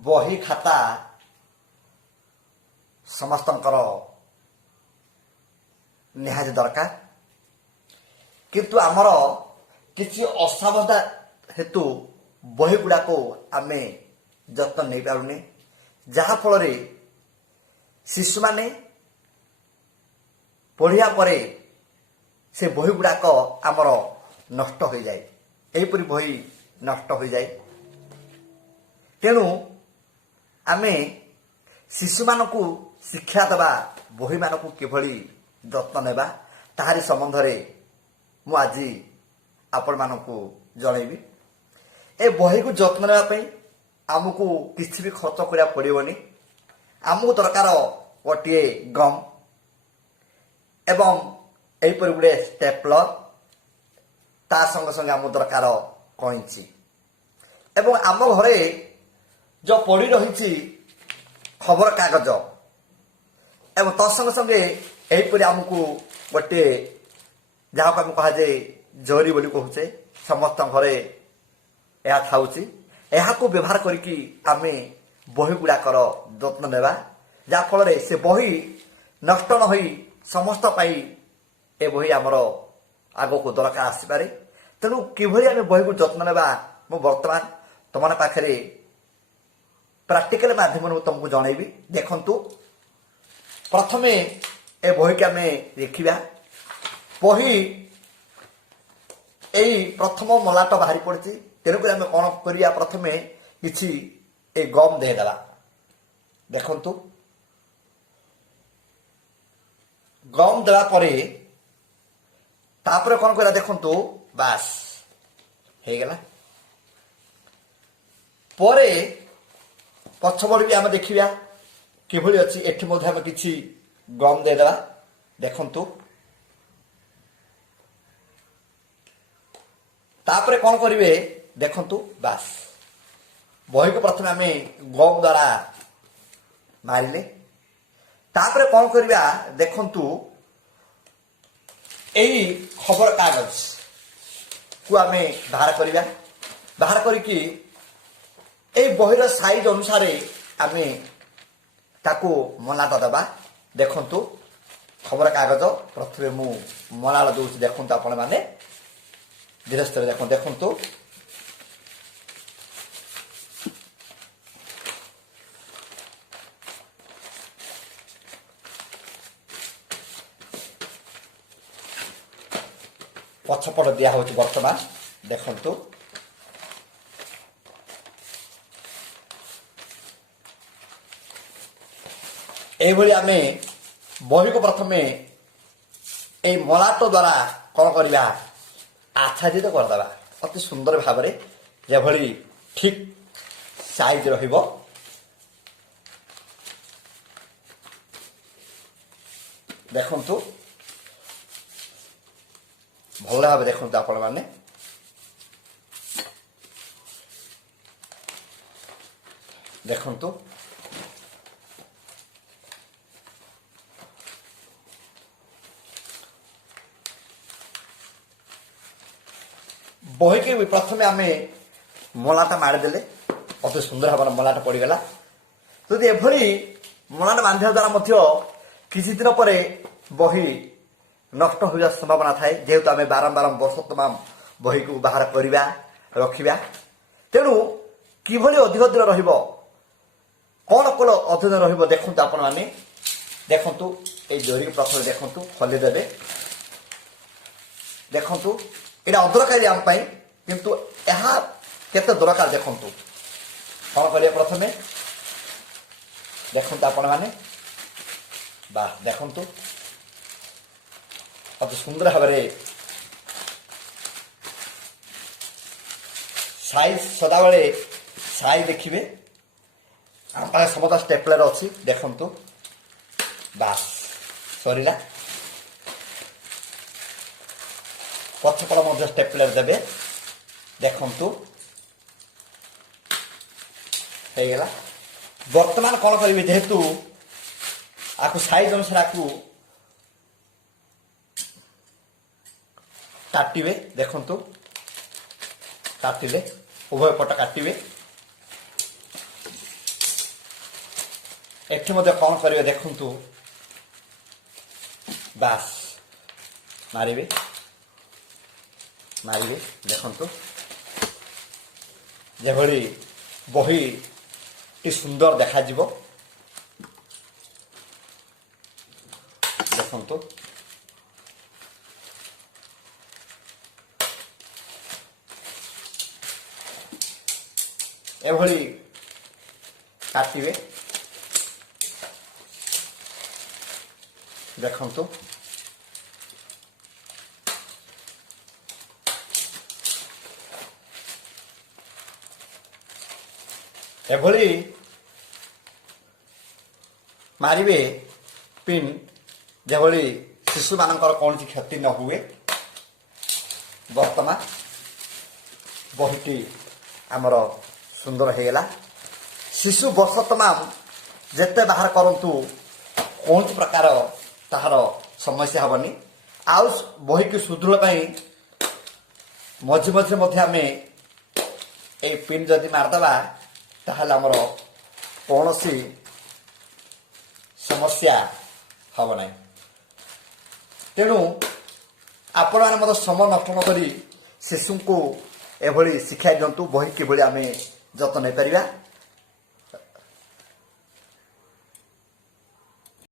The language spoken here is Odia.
ବହି ଖାତା ସମସ୍ତଙ୍କର ନିହାତି ଦରକାର, କିନ୍ତୁ ଆମର କିଛି ଅସାବଧା ହେତୁ ବହି ଗୁଡ଼ାକୁ ଆମେ ଯତ୍ନ ନେଇପାରୁନେ, ଯାହାଫଳରେ ଶିଶୁମାନେ ପଢ଼ିବା ପରେ ସେ ବହି ଗୁଡ଼ାକ ଆମର ନଷ୍ଟ ହୋଇଯାଏ। ଏହିପରି ବହି ନଷ୍ଟ ହୋଇଯାଏ। ତେଣୁ ଆମେ ଶିଶୁମାନଙ୍କୁ ଶିକ୍ଷା ଦେବା, ବହିମାନଙ୍କୁ କିଭଳି ଯତ୍ନ ନେବା ତାହାରି ସମ୍ବନ୍ଧରେ ମୁଁ ଆଜି ଆପଣମାନଙ୍କୁ ଜଣାଇବି। ଏ ବହିକୁ ଯତ୍ନ ନେବା ପାଇଁ ଆମକୁ କିଛି ବି ଖର୍ଚ୍ଚ କରିବାକୁ ପଡ଼ିବନି। ଆମକୁ ଦରକାର ଗୋଟିଏ ଗମ୍ ଏବଂ ଏହିପରି ଗୋଟିଏ ଷ୍ଟେପଲର, ତା ସଙ୍ଗେ ସଙ୍ଗେ ଆମକୁ ଦରକାର କଇଁଚି ଏବଂ ଆମ ଘରେ ଯେଉଁ ପଡ଼ି ରହିଛି ଖବରକାଗଜ ଏବଂ ତା ସଙ୍ଗେ ସଙ୍ଗେ ଏହିପରି ଆମକୁ ଗୋଟିଏ ଯାହାକୁ ଆମେ କୁହାଯାଏ ଜରି ବୋଲି କହୁଛେ, ସମସ୍ତଙ୍କ ଘରେ ଏହା ଥାଉଛି। ଏହାକୁ ବ୍ୟବହାର କରିକି ଆମେ ବହି ଗୁଡ଼ାକର ଯତ୍ନ ନେବା, ଯାହାଫଳରେ ସେ ବହି ନଷ୍ଟ ନ ହୋଇ ସମସ୍ତ ପାଇଁ ଏ ବହି ଆମର ଆଗକୁ ଦରକାର ଆସିପାରେ। ତେଣୁ କିଭଳି ଆମେ ବହିକୁ ଯତ୍ନ ନେବା ମୁଁ ବର୍ତ୍ତମାନ ତୁମ ପାଖରେ ପ୍ରାକ୍ଟିକାଲ ମାଧ୍ୟମରେ ମୁଁ ତୁମକୁ ଜଣାଇବି। ଦେଖନ୍ତୁ, ପ୍ରଥମେ ଏ ବହିକି ଆମେ ଦେଖିବା। ବହି ଏଇ ପ୍ରଥମ ମଲାଟ ବାହାରି ପଡ଼ିଛି, ତେଣୁକରି ଆମେ କ'ଣ କରିବା, ପ୍ରଥମେ କିଛି ଏ ଗମ୍ ଦେଇଦେବା। ଦେଖନ୍ତୁ, ଗମ୍ ଦେବା ପରେ ତାପରେ କ'ଣ କରିବା, ଦେଖନ୍ତୁ, ବାସ୍ ହେଇଗଲା। ପରେ ପଛପଟେ ବି ଆମେ ଦେଖିବା କିଭଳି ଅଛି। ଏଠି ମଧ୍ୟ ଆମେ କିଛି ଗମ୍ ଦେଇଦେବା। ଦେଖନ୍ତୁ, ତାପରେ କ'ଣ କରିବେ, ଦେଖନ୍ତୁ, ବାସ୍ ବହିକୁ ପ୍ରଥମେ ଆମେ ଗମ୍ ଦ୍ୱାରା ମାରିଲେ। ତାପରେ କ'ଣ କରିବା, ଦେଖନ୍ତୁ, ଏଇ ଖବରକାଗଜକୁ ଆମେ ବାହାର କରିବା। ବାହାର କରିକି ଏଇ ବହିର ସାଇଜ ଅନୁସାରେ ଆମେ ତାକୁ ମଲାଟ ଦେବା। ଦେଖନ୍ତୁ, ଖବରକାଗଜ ପ୍ରଥମେ ମୁଁ ମଲାଟ ଦେଉଛି। ଦେଖନ୍ତୁ, ଆପଣମାନେ ଧୀରେ ସ୍ଥିର ଦେଖନ୍ତୁ। ଦେଖନ୍ତୁ, ପଛପଟ ଦିଆ ହେଉଛି ବର୍ତ୍ତମାନ। ଦେଖନ୍ତୁ, ଏଇଭଳି ଆମେ ବହିକୁ ପ୍ରଥମେ ଏଇ ମଲାଟ ଦ୍ୱାରା କ'ଣ କରିବା, ଆଚ୍ଛାଦିତ କରିଦେବା ଅତି ସୁନ୍ଦର ଭାବରେ, ଯେଭଳି ଠିକ୍ ସାଇଜ ରହିବ। ଦେଖନ୍ତୁ, ଭଲ ଭାବେ ଦେଖନ୍ତୁ ଆପଣମାନେ। ଦେଖନ୍ତୁ, ବହିକି ପ୍ରଥମେ ଆମେ ମଲାଟ ମାରିଦେଲେ, ଅତି ସୁନ୍ଦର ଭାବରେ ମଲାଟ ପଡ଼ିଗଲା। ଯଦି ଏଭଳି ମଲାଟ ବାନ୍ଧିବା ଦ୍ୱାରା ମଧ୍ୟ କିଛି ଦିନ ପରେ ବହି ନଷ୍ଟ ହୋଇଯିବାର ସମ୍ଭାବନା ଥାଏ, ଯେହେତୁ ଆମେ ବାରମ୍ବାର ବର୍ଷ ତମାମ ବହିକୁ ବାହାର କରିବା, ରଖିବା। ତେଣୁ କିଭଳି ଅଧିକ ଦିନ ରହିବ, କ'ଣ କ'ଣ ଅଧିକ ଦିନ ରହିବ, ଦେଖନ୍ତୁ ଆପଣମାନେ। ଦେଖନ୍ତୁ, ଏଇ ଜରିକୁ ପ୍ରଥମେ ଦେଖନ୍ତୁ ଖୋଲିଦେବେ। ଦେଖନ୍ତୁ, ଏଇଟା ଅଦରକାରୀ ଆମ ପାଇଁ, କିନ୍ତୁ ଏହା କେତେ ଦରକାର ଦେଖନ୍ତୁ। କ'ଣ କରିବେ, ପ୍ରଥମେ ଦେଖନ୍ତୁ ଆପଣମାନେ, ବା ଦେଖନ୍ତୁ, ଅତି ସୁନ୍ଦର ଭାବରେ ସାଇଜ, ସଦାବେଳେ ସାଇଜ ଦେଖିବେ। ଆମ ପାଖରେ ସମସ୍ତ ଷ୍ଟେପଲର ଅଛି। ଦେଖନ୍ତୁ, ବାସ୍ ସରିଲା। ପଛପଟ ମଧ୍ୟ ଷ୍ଟେପଲର ଦେବେ। ଦେଖନ୍ତୁ, ହେଇଗଲା। ବର୍ତ୍ତମାନ କ'ଣ କରିବେ, ଯେହେତୁ ଆକୁ ସାଇଜ ଅନୁସାରେ ଆକୁ କାଟିବେ। ଦେଖନ୍ତୁ, କାଟିଲେ, ଉଭୟ ପଟ କାଟିବେ। ଏଠି ମଧ୍ୟ କ'ଣ କରିବେ ଦେଖନ୍ତୁ, ବାସ୍ ମାରିବେ ଦେଖନ୍ତୁ, ଯେଭଳି ବହିଟି ସୁନ୍ଦର ଦେଖାଯିବ। ଦେଖନ୍ତୁ ଏଭଳି କାଟିବେ। ଦେଖନ୍ତୁ ଏଭଳି ମାରିବେ ପିନ୍, ଯେଭଳି ଶିଶୁମାନଙ୍କର କୌଣସି କ୍ଷତି ନ ହୁଏ। ବର୍ତ୍ତମାନ ବହିଟି ଆମର ସୁନ୍ଦର ହେଇଗଲା। ଶିଶୁ ବର୍ଷ ତମାମ ଯେତେ ବାହାର କରନ୍ତୁ କୌଣସି ପ୍ରକାର ତାହାର ସମସ୍ୟା ହେବନି। ଆଉ ବହିକୁ ସୁଦୃଢ଼ ପାଇଁ ମଝି ମଝିରେ ମଧ୍ୟ ଆମେ ଏଇ ପିନ୍ ଯଦି ମାରିଦେବା ତାହେଲେ ଆମର କୌଣସି ସମସ୍ୟା ହେବ ନାହିଁ। ତେଣୁ ଆପଣମାନେ ମଧ୍ୟ ସମୟ ନଷ୍ଟ ନ କରି ଶିଶୁଙ୍କୁ ଏଭଳି ଶିକ୍ଷା ଦିଅନ୍ତୁ, ବହି କିଭଳି ଆମେ ଯତ୍ନ ନେଇପାରିବା।